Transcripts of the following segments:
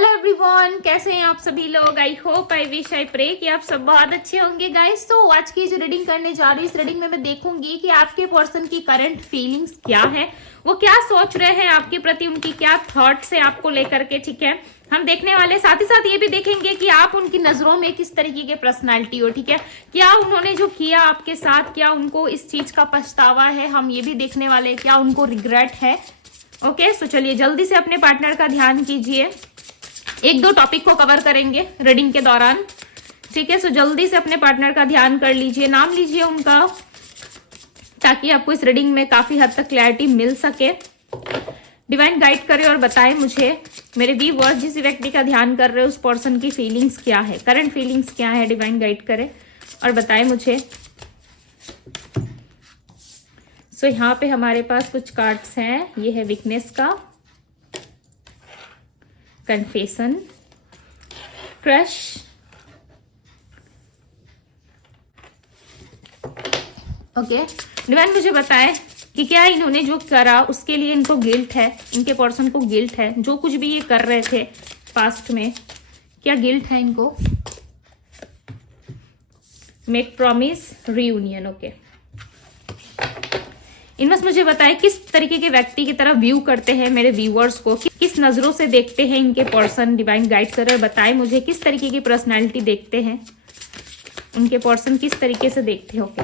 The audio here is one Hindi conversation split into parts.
हेलो एवरीवन, कैसे हैं आप सभी लोग। I hope, I wish, I pray कि आप सब बहुत अच्छे होंगे गाइस। तो आज की जो रीडिंग करने जा रही हूँ, इस रीडिंग में मैं देखूंगी कि आपके पर्सन की करंट फीलिंग्स क्या है, वो क्या सोच रहे हैं आपके प्रति, उनकी क्या थॉट्स है आपको लेकर के। ठीक है, हम देखने वाले साथ ही साथ ये भी देखेंगे कि आप उनकी नजरों में किस तरीके के पर्सनालिटी हो। ठीक है, क्या उन्होंने जो किया आपके साथ, क्या उनको इस चीज का पछतावा है, हम ये भी देखने वाले, क्या उनको रिग्रेट है। ओके, सो चलिए जल्दी से अपने पार्टनर का ध्यान कीजिए। एक दो टॉपिक को कवर करेंगे रीडिंग के दौरान। ठीक है, सो जल्दी से अपने पार्टनर का ध्यान कर लीजिए, नाम लीजिए उनका, ताकि आपको इस रीडिंग में काफी हद तक क्लैरिटी मिल सके। डिवाइन गाइड करे और बताए मुझे, मेरे व्यूअर्स जिस व्यक्ति का ध्यान कर रहे हो उस पर्सन की फीलिंग्स क्या है, करंट फीलिंग्स क्या है। डिवाइन गाइड करे और बताए मुझे। सो यहाँ पे हमारे पास कुछ कार्ड्स हैं। ये है वीकनेस का, कन्फेशन, क्रश, ओके। डिवाइन मुझे बताए कि क्या इन्होंने जो करा उसके लिए इनको गिल्ट है, इनके पर्सन को गिल्ट है, जो कुछ भी ये कर रहे थे पास्ट में, क्या गिल्ट है इनको। Make promise, reunion, okay. इनमें मुझे बताए किस तरीके के व्यक्ति की तरह व्यू करते हैं मेरे व्यूअर्स को, किस नजरों से देखते हैं इनके पर्सन। डिवाइन गाइड कर बताए मुझे किस तरीके की पर्सनालिटी देखते हैं उनके पर्सन, किस तरीके से देखते हैं। ओके,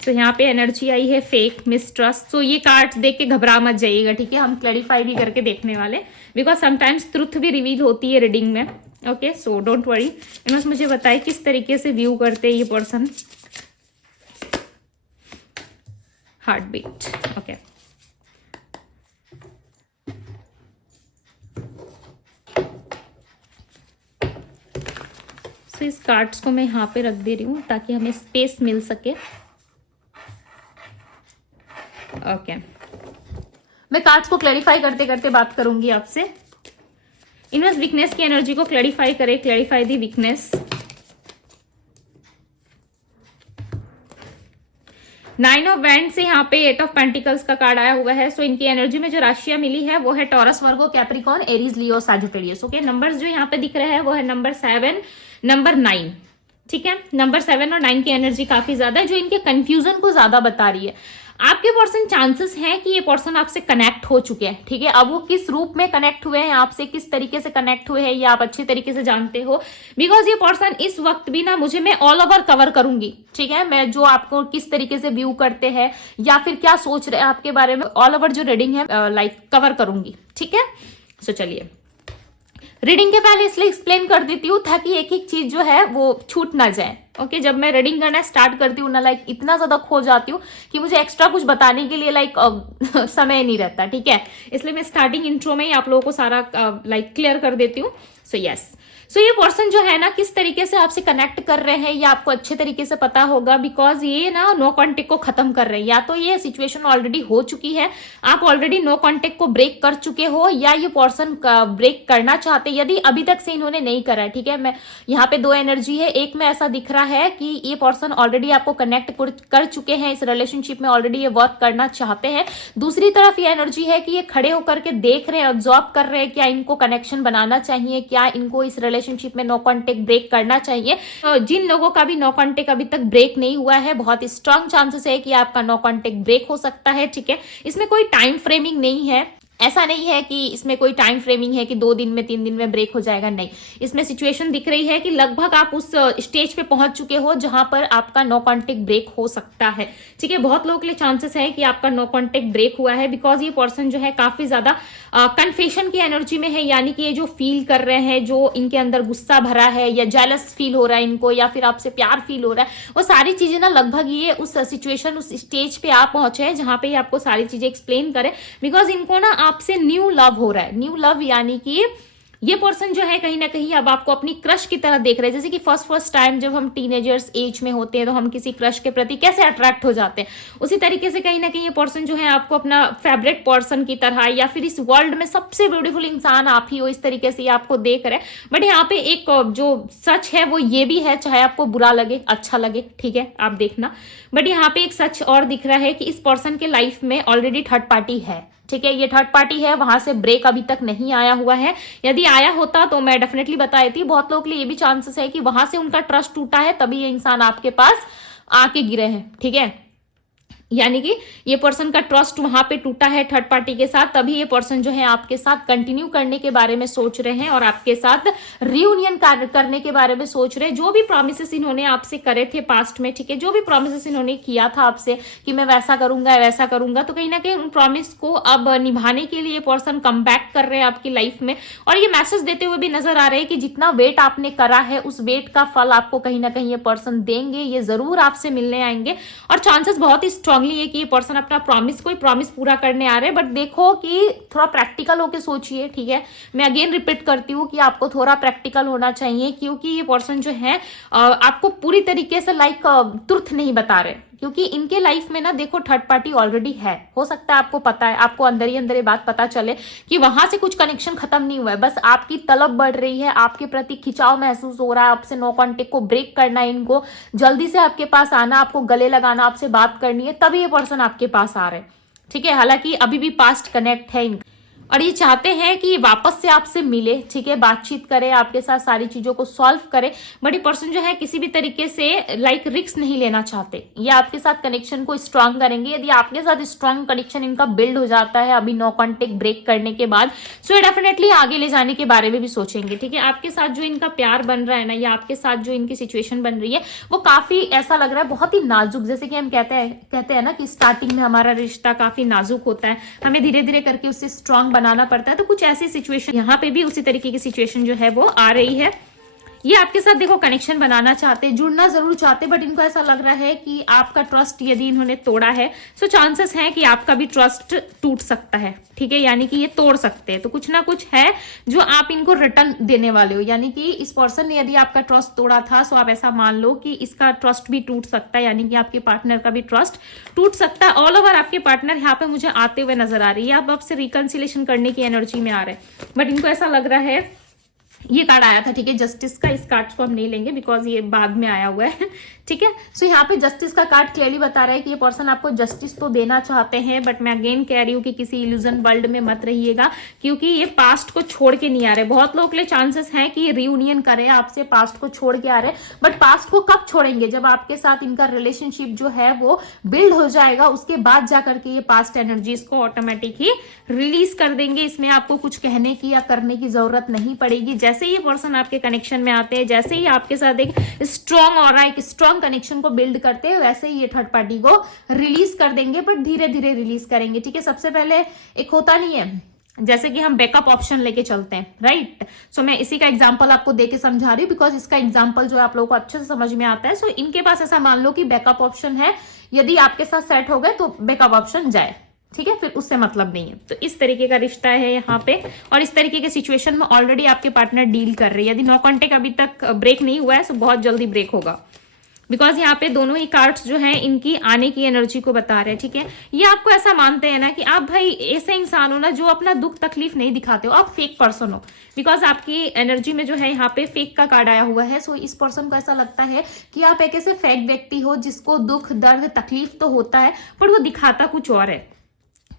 तो यहाँ पे एनर्जी आई है फेक, मिसट्रस्ट। तो ये कार्ड्स देख के घबरा मत जाइएगा, ठीक है, हम क्लैरिफाई भी करके देखने वाले, बिकॉज समटाइम्स ट्रुथ भी रिवील होती है रीडिंग में। Okay, so don't worry. इन्होंने मुझे बताया किस तरीके से व्यू करते हैं ये person. Heartbeat, okay. So इस कार्ड्स को मैं यहाँ पे रख दे रही हूँ ताकि हमें स्पेस मिल सके। ओके, मैं कार्ड्स को क्लैरिफाई करते करते बात करूंगी आपसे। इनवर्स वीकनेस की एनर्जी को क्लैरिफाई करे, clarify the weakness. 9 of wands से यहाँ पे 8 ऑफ पेंटिकल्स का कार्ड आया हुआ है। सो इनकी एनर्जी में जो राशियां मिली है वो है taurus, Virgo, Capricorn, Aries, Leo, Sagittarius. Okay, numbers जो यहाँ पे दिख रहे हैं वो है नंबर 7, नंबर 9। ठीक है, नंबर 7 और 9 की एनर्जी काफी ज्यादा है, जो इनके कंफ्यूजन को ज्यादा बता रही है। आपके पर्सन, चांसेस हैं कि ये पर्सन आपसे कनेक्ट हो चुके हैं। ठीक है, अब वो किस रूप में कनेक्ट हुए हैं आपसे, किस तरीके से कनेक्ट हुए हैं, ये आप अच्छे तरीके से जानते हो। बिकॉज ये पर्सन इस वक्त भी ना, मुझे, मैं ऑल ओवर कवर करूंगी। ठीक है, मैं जो आपको किस तरीके से व्यू करते हैं या फिर क्या सोच रहे हैं आपके बारे में, ऑल ओवर जो रीडिंग है लाइक कवर करूंगी। ठीक है, सो चलिए रीडिंग के पहले इसलिए एक्सप्लेन कर देती हूँ ताकि एक एक चीज जो है वो छूट ना जाए। ओके, जब मैं रीडिंग करना स्टार्ट करती हूँ ना, लाइक इतना ज्यादा खो जाती हूँ कि मुझे एक्स्ट्रा कुछ बताने के लिए लाइक समय नहीं रहता। ठीक है, इसलिए मैं स्टार्टिंग इंट्रो में ही आप लोगों को सारा लाइक क्लियर कर देती हूँ। सो यस, सो ये पर्सन जो है ना, किस तरीके से आपसे कनेक्ट कर रहे हैं ये आपको अच्छे तरीके से पता होगा, बिकॉज ये ना नो कॉन्टेक्ट को खत्म कर रहे हैं। या तो ये सिचुएशन ऑलरेडी हो चुकी है, आप ऑलरेडी नो कॉन्टेक्ट को ब्रेक कर चुके हो, या ये पर्सन ब्रेक करना चाहते हैं यदि अभी तक से इन्होंने नहीं करा है। ठीक है, मैं यहाँ पे 2 एनर्जी है। एक में ऐसा दिख रहा है कि ये पर्सन ऑलरेडी आपको कनेक्ट कर चुके हैं, इस रिलेशनशिप में ऑलरेडी ये वर्क करना चाहते हैं। दूसरी तरफ ये एनर्जी है कि ये खड़े होकर के देख रहे हैं, ऑब्जॉर्व कर रहे हैं, क्या इनको कनेक्शन बनाना चाहिए, क्या इनको इस रिलेशनशिप में नो कॉन्टेक्ट ब्रेक करना चाहिए। तो जिन लोगों का भी नो कॉन्टेक्ट अभी तक ब्रेक नहीं हुआ है, बहुत स्ट्रांग चांसेस है कि आपका नो कॉन्टेक्ट ब्रेक हो सकता है। ठीक है, इसमें कोई टाइम फ्रेमिंग नहीं है, ऐसा नहीं है कि इसमें कोई टाइम फ्रेमिंग है कि 2 दिन में 3 दिन में ब्रेक हो जाएगा, नहीं। इसमें सिचुएशन दिख रही है कि लगभग आप उस स्टेज पे पहुंच चुके हो जहां पर आपका नो कॉन्टेक्ट ब्रेक हो सकता है। ठीक है, बहुत लोगों के लिए चांसेस है कि आपका नो कॉन्टेक्ट ब्रेक हुआ है, बिकॉज ये पर्सन जो है काफी ज्यादा कन्फेशन की एनर्जी में है। यानी कि ये जो फील कर रहे हैं, जो इनके अंदर गुस्सा भरा है या जेलस फील हो रहा है इनको, या फिर आपसे प्यार फील हो रहा है, वो सारी चीजें ना लगभग ये उस सिचुएशन, उस स्टेज पे आप पहुंचे हैं जहां पे आपको सारी चीजें एक्सप्लेन करें। बिकॉज इनको ना आपसे न्यू लव हो रहा है। न्यू लव यानी कि ये पर्सन जो है कहीं ना कहीं अब आपको अपनी क्रश की तरह देख रहे हैं। जैसे कि फर्स्ट टाइम जब हम टीनेजर्स एज में होते हैं तो हम किसी क्रश के प्रति कैसे अट्रैक्ट हो जाते हैं, उसी तरीके से कहीं ना कहीं ये पर्सन जो है आपको अपना फेवरेट पर्सन की तरह, या फिर इस वर्ल्ड में सबसे ब्यूटीफुल इंसान आप ही हो, इस तरीके से आपको देख रहे हैं। बट यहाँ पे एक जो सच है वो ये भी है, चाहे आपको बुरा लगे अच्छा लगे, ठीक है, आप देखना। बट यहाँ पे एक सच और दिख रहा है कि इस पर्सन के लाइफ में ऑलरेडी थर्ड पार्टी है। ठीक है। ये थर्ड पार्टी है, वहां से ब्रेक अभी तक नहीं आया हुआ है। यदि आया होता तो मैं डेफिनेटली बताई थी। बहुत लोगों के लिए ये भी चांसेस है कि वहां से उनका ट्रस्ट टूटा है, तभी ये इंसान आपके पास आके गिरे हैं, ठीक है। यानी कि ये पर्सन का ट्रस्ट वहां पे टूटा है थर्ड पार्टी के साथ, तभी ये पर्सन जो है आपके साथ कंटिन्यू करने के बारे में सोच रहे हैं और आपके साथ रियूनियन करने के बारे में सोच रहे हैं। जो भी प्रॉमिसेस इन्होंने आपसे करे थे पास्ट में, ठीक है, जो भी प्रॉमिसेस इन्होंने किया था आपसे कि मैं वैसा करूंगा वैसा करूंगा, तो कहीं ना कहीं उन प्रॉमिस को अब निभाने के लिए पर्सन कम बैक कर रहे हैं आपकी लाइफ में। और ये मैसेज देते हुए भी नजर आ रहे हैं कि जितना वेट आपने करा है उस वेट का फल आपको कहीं ना कहीं ये पर्सन देंगे, ये जरूर आपसे मिलने आएंगे। और चांसेस बहुत ही स्ट्रांगली है कि ये पर्सन अपना कोई प्रॉमिस पूरा करने आ रहे हैं। बट देखो कि थोड़ा प्रैक्टिकल होके सोचिए, ठीक है। मैं अगेन रिपीट करती हूँ कि आपको थोड़ा प्रैक्टिकल होना चाहिए, क्योंकि ये पर्सन जो है आपको पूरी तरीके से ट्रुथ नहीं बता रहे, क्योंकि इनके लाइफ में ना देखो थर्ड पार्टी ऑलरेडी है। हो सकता है आपको पता है, आपको अंदर ही अंदर ये बात पता चले कि वहां से कुछ कनेक्शन खत्म नहीं हुआ है, बस आपकी तलब बढ़ रही है, आपके प्रति खिंचाव महसूस हो रहा है, आपसे नो कांटेक्ट को ब्रेक करना है, इनको जल्दी से आपके पास आना, आपको गले लगाना, आपसे बात करनी है, तभी ये पर्सन आपके पास आ रहे हैं, ठीक है। हालांकि अभी भी पास्ट कनेक्ट है इनका और ये चाहते हैं कि वापस से आपसे मिले, ठीक है, बातचीत करे, आपके साथ सारी चीजों को सॉल्व करे। बट ये पर्सन जो है किसी भी तरीके से रिस्क नहीं लेना चाहते। ये आपके साथ कनेक्शन को स्ट्रांग करेंगे। यदि आपके साथ स्ट्रांग कनेक्शन इनका बिल्ड हो जाता है अभी नो कॉन्टेक्ट ब्रेक करने के बाद, सो ये डेफिनेटली आगे ले जाने के बारे में भी सोचेंगे, ठीक है। आपके साथ जो इनका प्यार बन रहा है ना, या आपके साथ जो इनकी सिचुएशन बन रही है, वो काफी ऐसा लग रहा है बहुत ही नाजुक। जैसे कि हम कहते हैं ना कि स्टार्टिंग में हमारा रिश्ता काफी नाजुक होता है, हमें धीरे धीरे करके उससे स्ट्रांग बनाना पड़ता है। तो कुछ ऐसी सिचुएशन यहाँ पे भी उसी तरीके की सिचुएशन जो है वो आ रही है। ये आपके साथ देखो कनेक्शन बनाना चाहते, जुड़ना जरूर चाहते, बट इनको ऐसा लग रहा है कि आपका ट्रस्ट यदि इन्होंने तोड़ा है, सो चांसेस है कि आपका भी ट्रस्ट टूट सकता है, ठीक है। यानी कि ये तोड़ सकते हैं, तो कुछ ना कुछ है जो आप इनको रिटर्न देने वाले हो। यानी कि इस पर्सन ने यदि आपका ट्रस्ट तोड़ा था, सो आप ऐसा मान लो कि इसका ट्रस्ट भी टूट सकता है, यानी कि आपके पार्टनर का भी ट्रस्ट टूट सकता है। ऑल ओवर आपके पार्टनर यहाँ पे मुझे आते हुए नजर आ रही है, आप आपसे रिकंसिलेशन करने की एनर्जी में आ रहे हैं। बट इनको ऐसा लग रहा है, ये कार्ड आया था, ठीक है, जस्टिस का। इस कार्ड को हम नहीं लेंगे बिकॉज ये बाद में आया हुआ है, ठीक है। सो यहाँ पे जस्टिस का कार्ड क्लियरली बता रहा है कि ये पर्सन आपको जस्टिस तो देना चाहते हैं, बट मैं अगेन कह रही हूँ कि किसी इल्यूजन वर्ल्ड में मत रहिएगा, क्योंकि ये पास्ट को छोड़ के नहीं आ रहे। बहुत लोगों के लिए चांसेस है कि ये रियूनियन करे आपसे, पास्ट को छोड़ के आ रहे, बट पास्ट को कब छोड़ेंगे? जब आपके साथ इनका रिलेशनशिप जो है वो बिल्ड हो जाएगा, उसके बाद जाकर के ये पास्ट एनर्जीज को ऑटोमेटिक ही रिलीज कर देंगे। इसमें आपको कुछ कहने की या करने की जरूरत नहीं पड़ेगी। जैसे ये पर्सन आपके कनेक्शन में आते हैं, जैसे ही आपके साथ एक स्ट्रॉन्ग और एक स्ट्रॉन्ग कनेक्शन को बिल्ड करते हैं, वैसे ही ये थर्ड पार्टी को रिलीज कर देंगे, बट धीरे धीरे रिलीज करेंगे, ठीक है। सबसे पहले एक होता नहीं है, जैसे कि हम बैकअप ऑप्शन लेके चलते हैं, राइट। सो मैं इसी का एग्जांपल आपको देके समझा रही हूँ, बिकॉज इसका एग्जांपल जो है आप लोगों को अच्छे से समझ में आता है। सो इनके पास ऐसा मान लो कि बैकअप ऑप्शन है, यदि आपके साथ सेट हो गए तो बैकअप ऑप्शन जाए, ठीक है, फिर उससे मतलब नहीं है। तो इस तरीके का रिश्ता है यहाँ पे, और इस तरीके के सिचुएशन में ऑलरेडी आपके पार्टनर डील कर रही है। यदि नो कॉन्टेक्ट अभी तक ब्रेक नहीं हुआ है, तो बहुत जल्दी ब्रेक होगा, बिकॉज यहाँ पे दोनों ही कार्ड्स जो हैं इनकी आने की एनर्जी को बता रहे हैं, ठीक है। ये आपको ऐसा मानते हैं ना कि आप भाई ऐसे इंसान हो ना जो अपना दुख तकलीफ नहीं दिखाते हो, आप फेक पर्सन हो, बिकॉज आपकी एनर्जी में जो है यहाँ पे फेक का कार्ड आया हुआ है। सो इस पर्सन को ऐसा लगता है कि आप एक ऐसे फेक व्यक्ति हो जिसको दुख दर्द तकलीफ तो होता है, पर वो दिखाता कुछ और है।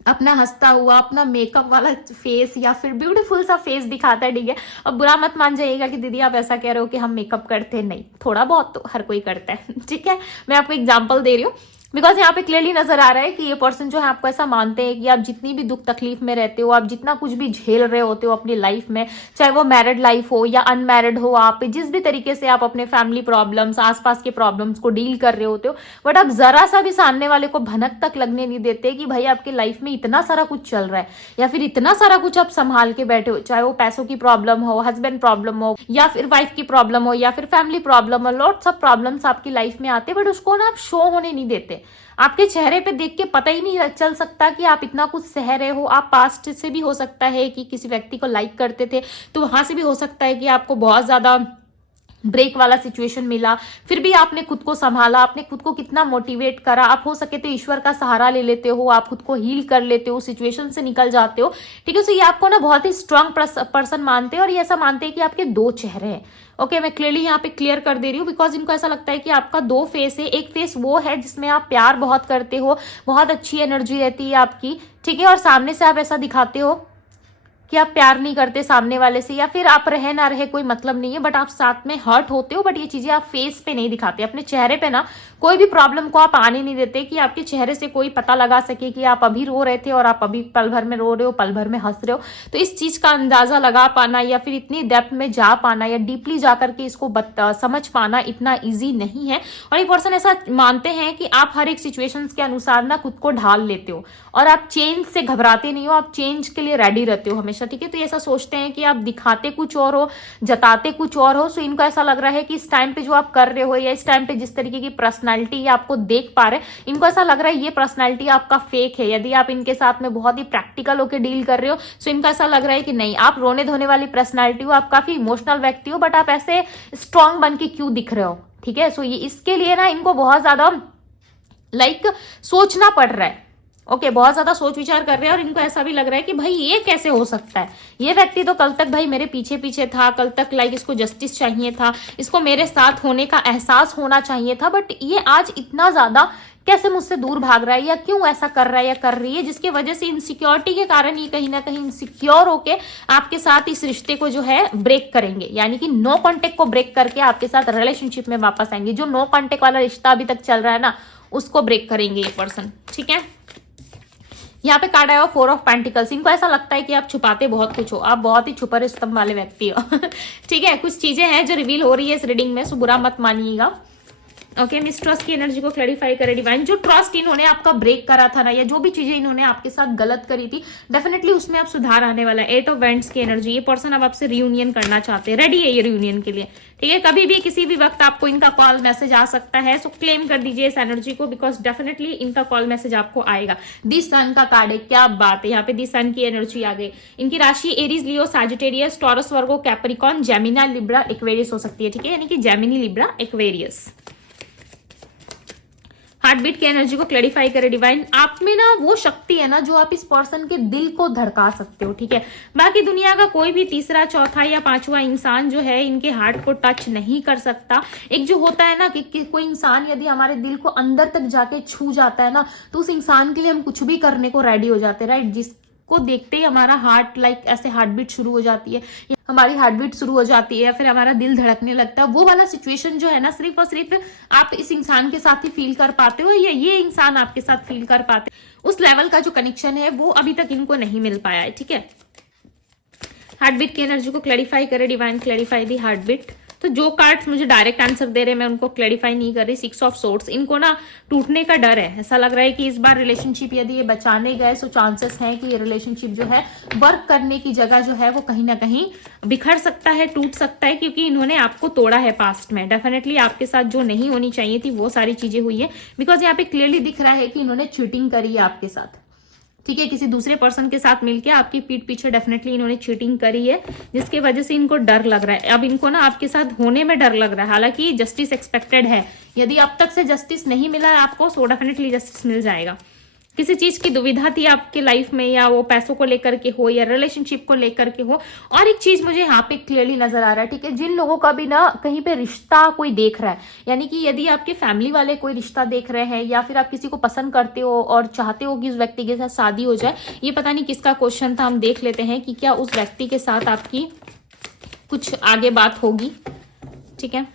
अपना हंसता हुआ, अपना मेकअप वाला फेस या फिर ब्यूटीफुल सा फेस दिखाता है, ठीक है। अब बुरा मत मान जाइएगा कि दीदी आप ऐसा कह रहे हो कि हम मेकअप करते हैं, नहीं, थोड़ा बहुत तो हर कोई करता है, ठीक है। मैं आपको एग्जांपल दे रही हूँ, बिकॉज यहाँ पे क्लियरली नजर आ रहा है कि ये पर्सन जो है आपको ऐसा मानते हैं कि आप जितनी भी दुख तकलीफ में रहते हो, आप जितना कुछ भी झेल रहे होते हो अपनी लाइफ में, चाहे वो मैरिड लाइफ हो या अनमैरिड हो, आप जिस भी तरीके से आप अपने फैमिली प्रॉब्लम्स, आसपास के प्रॉब्लम्स को डील कर रहे होते हो, बट आप जरा सा भी सामने वाले को भनक तक लगने नहीं देते कि भाई आपके लाइफ में इतना सारा कुछ चल रहा है, या फिर इतना सारा कुछ आप संभाल के बैठे हो, चाहे वो पैसों की प्रॉब्लम हो, हस्बैंड प्रॉब्लम हो, या फिर वाइफ की प्रॉब्लम हो, या फिर फैमिली प्रॉब्लम हो, लॉट्स ऑफ प्रॉब्लम्स आपकी लाइफ में आते, बट उसको ना आप शो होने नहीं देते। आपके चेहरे पे देख के पता ही नहीं चल सकता कि आप इतना कुछ सह रहे हो। आप पास्ट से भी हो सकता है कि किसी व्यक्ति को लाइक करते थे, तो वहां से भी हो सकता है कि आपको बहुत ज्यादा ब्रेक वाला सिचुएशन मिला, फिर भी आपने खुद को संभाला, आपने खुद को कितना मोटिवेट करा। आप हो सके तो ईश्वर का सहारा ले लेते हो, आप खुद को हील कर लेते हो, सिचुएशन से निकल जाते हो, ठीक है। सो ये आपको ना बहुत ही स्ट्रांग पर्सन मानते हैं, और ये ऐसा मानते हैं कि आपके दो चेहरे हैं। ओके, मैं क्लियरली यहाँ पे क्लियर कर दे रही हूँ, बिकॉज इनको ऐसा लगता है कि आपका दो फेस है। एक फेस वो है जिसमें आप प्यार बहुत करते हो, बहुत अच्छी एनर्जी रहती है आपकी, ठीक है, और सामने से आप ऐसा दिखाते हो कि आप प्यार नहीं करते सामने वाले से, या फिर आप रहे ना रहे कोई मतलब नहीं है, बट आप साथ में हर्ट होते हो, बट ये चीजें आप फेस पे नहीं दिखाते। अपने चेहरे पे ना कोई भी प्रॉब्लम को आप आने नहीं देते कि आपके चेहरे से कोई पता लगा सके कि आप अभी रो रहे थे और आप अभी पल भर में रो रहे हो, पल भर में हंस रहे हो। तो इस चीज का अंदाजा लगा पाना या फिर इतनी डेप्थ में जा पाना या डीपली जा करके इसको समझ पाना इतना ईजी नहीं है। और एक पर्सन ऐसा मानते हैं कि आप हर एक सिचुएशंस के अनुसार ना खुद को ढाल लेते हो और आप चेंज से घबराते नहीं हो, आप चेंज के लिए रेडी रहते हो हमेशा। ठीक है, तो ये ऐसा सोचते हैं कि आप दिखाते कुछ और हो, जताते कुछ और हो। सो इनको ऐसा लग रहा है कि इस टाइम पे जो आप कर रहे हो या इस टाइम पे जिस तरीके की पर्सनालिटी आपको देख पा रहे हैं, इनको ऐसा लग रहा है ये पर्सनालिटी आपका फेक है। यदि आप इनके साथ में बहुत ही प्रैक्टिकल होकर डील कर रहे हो, सो इनको ऐसा लग रहा है कि नहीं, आप रोने धोने वाली पर्सनालिटी हो, आप काफी इमोशनल व्यक्ति हो, बट आप ऐसे स्ट्रांग बन के क्यों दिख रहे हो। ठीक है, सो ये इसके लिए ना इनको बहुत ज्यादा सोचना पड़ रहा है। ओके, बहुत ज्यादा सोच विचार कर रहे हैं और इनको ऐसा भी लग रहा है कि भाई ये कैसे हो सकता है, ये व्यक्ति तो कल तक भाई मेरे पीछे पीछे था, कल तक इसको जस्टिस चाहिए था, इसको मेरे साथ होने का एहसास होना चाहिए था, बट ये आज इतना ज्यादा कैसे मुझसे दूर भाग रहा है या क्यों ऐसा कर रहा है या कर रही है, जिसकी वजह से इनसिक्योरिटी के कारण ये कहीं ना कहीं इनसिक्योर होके आपके साथ इस रिश्ते को जो है ब्रेक करेंगे, यानी कि नो कॉन्टेक्ट को ब्रेक करके आपके साथ रिलेशनशिप में वापस आएंगे। जो नो कॉन्टेक्ट वाला रिश्ता अभी तक चल रहा है ना, उसको ब्रेक करेंगे ये पर्सन। ठीक है, यहाँ पे कार्ड आया 4 ऑफ पेंटिकल्स। इनको ऐसा लगता है कि आप छुपाते बहुत कुछ हो, आप बहुत ही छुपा रुस्तम वाले व्यक्ति हो। ठीक है, कुछ चीजें हैं जो रिवील हो रही है इस रीडिंग में, सो बुरा मत मानिएगा। ओके, मिसट्रस्ट की एनर्जी को क्लैरिफाई करे डिवाइन। जो ट्रस्ट इन्होंने आपका ब्रेक करा था ना, या जो भी चीजें इन्होंने आपके साथ गलत करी थी, डेफिनेटली उसमें अब सुधार आने वाला है। 8 ऑफ वेंट्स की एनर्जी, ये पर्सन अब आपसे रियूनियन करना चाहते हैं, रेडी है ये रियूनियन के लिए। ठीक है, कभी भी किसी भी वक्त आपको इनका कॉल मैसेज आ सकता है, सो क्लेम कर दीजिए इस एनर्जी को, बिकॉज डेफिनेटली इनका कॉल मैसेज आपको आएगा। दी सन का कार्ड है, क्या बात है, यहाँ पे दी सन की एनर्जी आ गई। इनकी राशि Aries, Leo, Sagittarius, Taurus, Virgo, Capricorn, Gemini, Libra, Aquarius हो सकती है। ठीक है, यानी कि Gemini, Libra, Aquarius. Heartbeat की एनर्जी को क्लैरिफाई करे डिवाइन। आप में ना वो शक्ति है ना जो आप इस पर्सन के दिल को धड़का सकते हो। ठीक है, बाकी दुनिया का कोई भी तीसरा, चौथा या पांचवा इंसान जो है इनके हार्ट को टच नहीं कर सकता। एक जो होता है ना कि कोई इंसान यदि हमारे दिल को अंदर तक जाके छू जाता है ना, तो उस इंसान के लिए हम कुछ भी करने को रेडी हो जाते हैं, राइट। जिसको देखते ही हमारा हार्ट ऐसे हार्ट बीट शुरू हो जाती है, हमारी हार्ट बीट शुरू हो जाती है, या फिर हमारा दिल धड़कने लगता है। वो वाला सिचुएशन जो है ना, सिर्फ और सिर्फ आप इस इंसान के साथ ही फील कर पाते हो, या ये इंसान आपके साथ फील कर पाते हो। उस लेवल का जो कनेक्शन है वो अभी तक इनको नहीं मिल पाया है। ठीक है, हार्ट बीट की एनर्जी को क्लैरिफाई करे divine, clarify the heartbeat. तो जो कार्ड्स मुझे डायरेक्ट आंसर दे रहे हैं मैं उनको क्लैरिफाई नहीं कर रही। 6 ऑफ सोर्ड्स, इनको ना टूटने का डर है। ऐसा लग रहा है कि इस बार रिलेशनशिप यदि ये बचाने गए, सो चांसेस हैं कि ये रिलेशनशिप जो है वर्क करने की जगह जो है वो कहीं ना कहीं बिखर सकता है, टूट सकता है, क्योंकि इन्होंने आपको तोड़ा है पास्ट में। डेफिनेटली आपके साथ जो नहीं होनी चाहिए थी वो सारी चीजें हुई है, बिकॉज यहाँ पे क्लियरली दिख रहा है कि इन्होंने चीटिंग करी है आपके साथ। ठीक है, किसी दूसरे पर्सन के साथ मिलके आपकी पीठ पीछे डेफिनेटली इन्होंने चीटिंग करी है, जिसकी वजह से इनको डर लग रहा है। अब इनको ना आपके साथ होने में डर लग रहा है, हालांकि जस्टिस एक्सपेक्टेड है। यदि अब तक से जस्टिस नहीं मिला है आपको, सो डेफिनेटली जस्टिस मिल जाएगा। किसी चीज की दुविधा थी आपके लाइफ में, या वो पैसों को लेकर के हो या रिलेशनशिप को लेकर के हो। और एक चीज मुझे यहाँ पे क्लियरली नजर आ रहा है, ठीक है, जिन लोगों का भी ना कहीं पे रिश्ता कोई देख रहा है, यानी कि यदि आपके फैमिली वाले कोई रिश्ता देख रहे हैं, या फिर आप किसी को पसंद करते हो और चाहते हो कि उस व्यक्ति के साथ शादी हो जाए, ये पता नहीं किसका क्वेश्चन था। हम देख लेते हैं कि क्या उस व्यक्ति के साथ आपकी कुछ आगे बात होगी। ठीक है,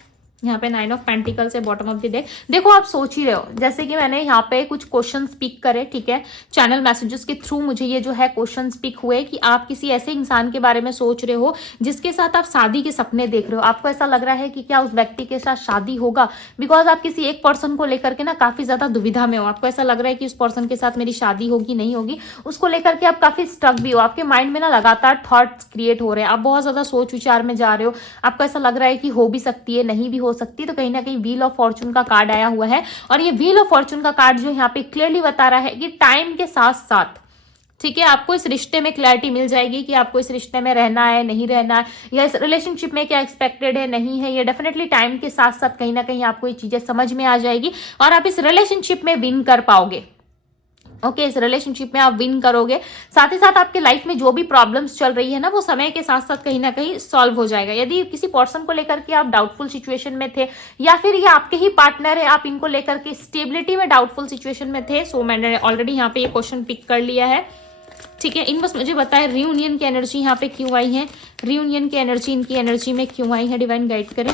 यहाँ पे 9 ऑफ पेंटिकल्स है बॉटम ऑफ द डेक। देखो, आप सोच ही रहे हो, जैसे कि मैंने यहाँ पे कुछ क्वेश्चन पिक करे, ठीक है, चैनल मैसेजेस के थ्रू मुझे ये जो है क्वेश्चन पिक हुए कि आप किसी ऐसे इंसान के बारे में सोच रहे हो जिसके साथ आप शादी के सपने देख रहे हो। आपको ऐसा लग रहा है कि क्या उस व्यक्ति के साथ शादी होगा, बिकॉज आप किसी एक पर्सन को लेकर के ना काफी ज्यादा दुविधा में हो। आपको ऐसा लग रहा है कि उस पर्सन के साथ मेरी शादी होगी नहीं होगी, उसको लेकर के आप काफी स्टक भी हो। आपके माइंड में ना लगातार थॉट्स क्रिएट हो रहे हैं, आप बहुत ज्यादा सोच विचार में जा रहे हो। आपको ऐसा लग रहा है कि हो भी सकती है, नहीं भी हो सकती। तो कहीं ना कहीं व्हील ऑफ फॉर्चून का कार्ड आया हुआ है, और ये व्हील ऑफ फॉर्चून का कार्ड जो यहाँ पे क्लियरली बता रहा है कि टाइम के साथ साथ, ठीक है, आपको इस रिश्ते में क्लैरिटी मिल जाएगी कि आपको इस रिश्ते में रहना है, नहीं रहना है, या इस रिलेशनशिप में क्या एक्सपेक्टेड है, नहीं है। ये डेफिनेटली टाइम के साथ साथ कहीं ना कहीं आपको ये चीजें समझ में आ जाएगी और आप इस रिलेशनशिप में विन कर पाओगे। ओके इस रिलेशनशिप में आप विन करोगे। साथ ही साथ आपके लाइफ में जो भी प्रॉब्लम्स चल रही है ना, वो समय के साथ साथ कहीं ना कहीं सॉल्व हो जाएगा। यदि किसी पर्सन को लेकर के आप डाउटफुल सिचुएशन में थे, या फिर ये आपके ही पार्टनर है, आप इनको लेकर के स्टेबिलिटी में डाउटफुल सिचुएशन में थे, सो मैंने ऑलरेडी यहाँ पे ये क्वेश्चन पिक कर लिया है। ठीक है, इन बस मुझे बताए रियूनियन की एनर्जी यहाँ पे क्यों आई है, रियूनियन की एनर्जी इनकी एनर्जी में क्यों आई है, डिवाइन गाइड करें।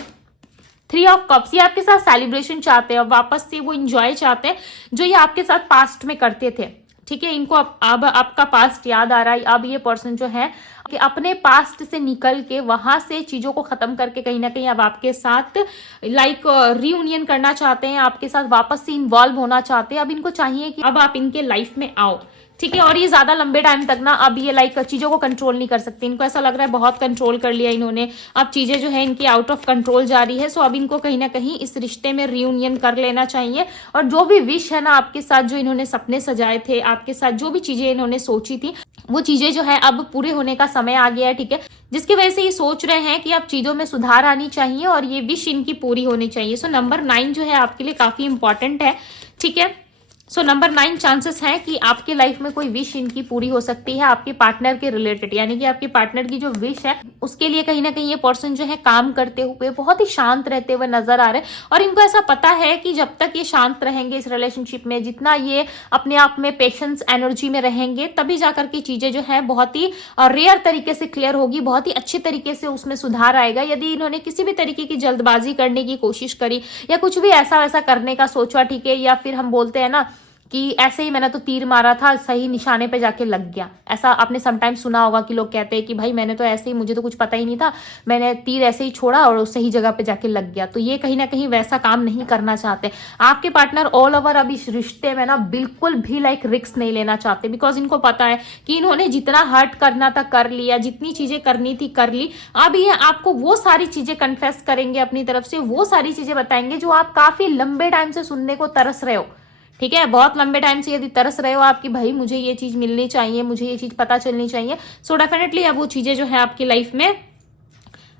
3 ऑफ कप्स, ये आपके साथ सेलिब्रेशन चाहते हैं, वापस से वो इंजॉय चाहते हैं जो ये आपके साथ पास्ट में करते थे। ठीक है, इनको अब आपका पास्ट याद आ रहा है। अब ये पर्सन जो है कि अपने पास्ट से निकल के वहां से चीजों को खत्म करके कहीं ना कहीं अब आपके साथ लाइक रियूनियन करना चाहते हैं, आपके साथ वापस से इन्वॉल्व होना चाहते हैं। अब इनको चाहिए कि अब आप इनके लाइफ में आओ। ठीक है, और ये ज्यादा लंबे टाइम तक ना अब ये लाइक चीजों को कंट्रोल नहीं कर सकते। इनको ऐसा लग रहा है बहुत कंट्रोल कर लिया इन्होंने, अब चीजें जो है इनकी आउट ऑफ कंट्रोल जा रही है। सो अब इनको कहीं ना कहीं इस रिश्ते में रियूनियन कर लेना चाहिए, और जो भी विश है ना आपके साथ, जो इन्होंने सपने सजाए थे आपके साथ, जो भी चीजें इन्होंने सोची थी, वो चीजें जो है अब पूरे होने का समय आ गया है। ठीक है, जिसकी वजह से ये सोच रहे हैं कि अब चीजों में सुधार आनी चाहिए और ये विश इनकी पूरी होनी चाहिए। सो नंबर 9 जो है आपके लिए काफी इंपॉर्टेंट है। ठीक है, सो नंबर 9 चांसेस हैं कि आपके लाइफ में कोई विश इनकी पूरी हो सकती है आपके पार्टनर के रिलेटेड, यानी कि आपके पार्टनर की जो विश है उसके लिए कहीं ना कहीं ये पर्सन जो है काम करते हुए बहुत ही शांत रहते हुए नजर आ रहे हैं। और इनको ऐसा पता है कि जब तक ये शांत रहेंगे इस रिलेशनशिप में, जितना ये अपने आप में पेशेंस एनर्जी में रहेंगे, तभी जाकर के चीजें जो है बहुत ही रेयर तरीके से क्लियर होगी, बहुत ही अच्छे तरीके से उसमें सुधार आएगा। यदि इन्होंने किसी भी तरीके की जल्दबाजी करने की कोशिश करी या कुछ भी ऐसा वैसा करने का सोचा, ठीक है, या फिर हम बोलते हैं ना कि ऐसे ही मैंने तो तीर मारा था, सही निशाने पे जाके लग गया। ऐसा आपने समटाइम्स सुना होगा कि लोग कहते हैं कि भाई मैंने तो ऐसे ही, मुझे तो कुछ पता ही नहीं था, मैंने तीर ऐसे ही छोड़ा और सही जगह पे जाके लग गया। तो ये कहीं ना कहीं वैसा काम नहीं करना चाहते आपके पार्टनर। ऑल ओवर अब इस रिश्ते में ना बिल्कुल भी लाइक रिस्क नहीं लेना चाहते, बिकॉज इनको पता है कि इन्होंने जितना हर्ट करना था कर लिया, जितनी चीजें करनी थी कर ली। अब ये आपको वो सारी चीजें कन्फेस करेंगे अपनी तरफ से, वो सारी चीजें बताएंगे जो आप काफी लंबे टाइम से सुनने को तरस रहे हो। ठीक है, बहुत लंबे टाइम से यदि तरस रहे हो आप कि भाई मुझे ये चीज मिलनी चाहिए, मुझे ये चीज पता चलनी चाहिए, सो डेफिनेटली अब वो चीजें जो है आपकी लाइफ में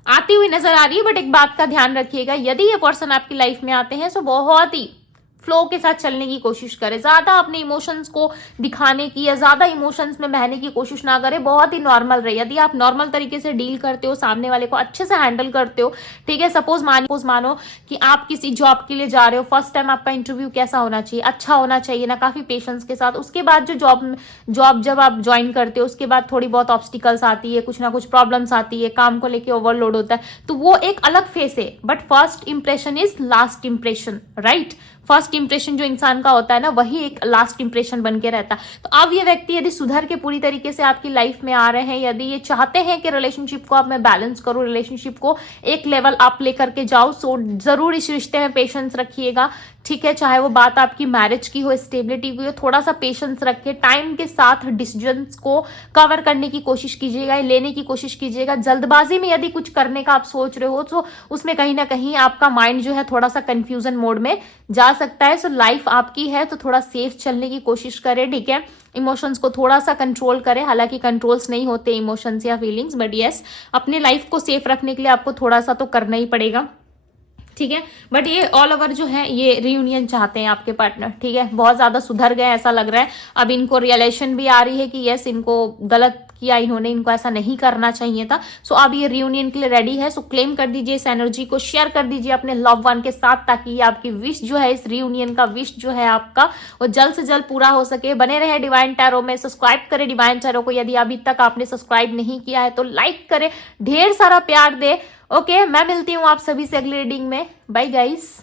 आती हुई नजर आ रही है। बट एक बात का ध्यान रखिएगा, यदि ये पर्सन आपकी लाइफ में आते हैं तो बहुत ही फ्लो के साथ चलने की कोशिश करें, ज्यादा अपने इमोशंस को दिखाने की या ज्यादा इमोशंस में बहने की कोशिश ना करें, बहुत ही नॉर्मल रहे। यदि आप नॉर्मल तरीके से डील करते हो, सामने वाले को अच्छे से हैंडल करते हो, ठीक है, सपोज मानो कि आप किसी जॉब के लिए जा रहे हो, फर्स्ट टाइम आपका इंटरव्यू कैसा होना चाहिए, अच्छा होना चाहिए ना, काफी पेशेंस के साथ। उसके बाद जो जॉब जब आप ज्वाइन करते हो उसके बाद थोड़ी बहुत ऑब्स्टिकल्स आती है, कुछ ना कुछ प्रॉब्लम्स आती है, काम को लेके ओवरलोड होता है, तो वो एक अलग फेस है। But first impression is last impression, right. First impression जो इंसान का होता है ना, वही एक लास्ट इंप्रेशन बन के रहता है। तो अब ये व्यक्ति यदि सुधर के पूरी तरीके से आपकी लाइफ में आ रहे हैं, यदि ये चाहते हैं कि रिलेशनशिप को अब मैं बैलेंस करूं, रिलेशनशिप को एक लेवल अप लेकर के जाऊं, सो जरूर इस रिश्ते में पेशेंस रखिएगा। ठीक है, चाहे वो बात आपकी मैरिज की हो, स्टेबिलिटी की हो, थोड़ा सा पेशेंस रखे, टाइम के साथ डिसीजंस को कवर करने की कोशिश कीजिएगा, लेने की कोशिश कीजिएगा। जल्दबाजी में यदि कुछ करने का आप सोच रहे हो तो उसमें कहीं ना कहीं आपका माइंड जो है थोड़ा सा कंफ्यूजन मोड में जा सकता है। सो लाइफ आपकी है तो थोड़ा सेफ चलने की कोशिश करें। ठीक है, इमोशंस को थोड़ा सा कंट्रोल करें, हालांकि कंट्रोल्स नहीं होते इमोशंस या फीलिंग्स, बट यस, अपने लाइफ को सेफ रखने के लिए आपको थोड़ा सा तो करना ही पड़ेगा। ठीक है, बट ये ऑल ओवर जो है ये रियूनियन चाहते हैं आपके पार्टनर। ठीक है, बहुत ज्यादा सुधर गए ऐसा लग रहा है। अब इनको रियलाइजेशन भी आ रही है कि यस, इनको गलत किया इन्होंने, इनको ऐसा नहीं करना चाहिए था। सो अब ये रियूनियन के लिए रेडी है। सो क्लेम कर दीजिए इस एनर्जी को, शेयर कर दीजिए अपने लव वन के साथ, ताकि ये आपकी विश जो है, इस रियूनियन का विश जो है आपका, वो जल्द से जल्द पूरा हो सके। बने रहे डिवाइन टैरो में, सब्सक्राइब करें डिवाइन टैरो को। यदि अभी तक आपने सब्सक्राइब नहीं किया है तो लाइक करें, ढेर सारा प्यार दे। ओके, मैं मिलती हूँ आप सभी से अगली रीडिंग में। Bye guys.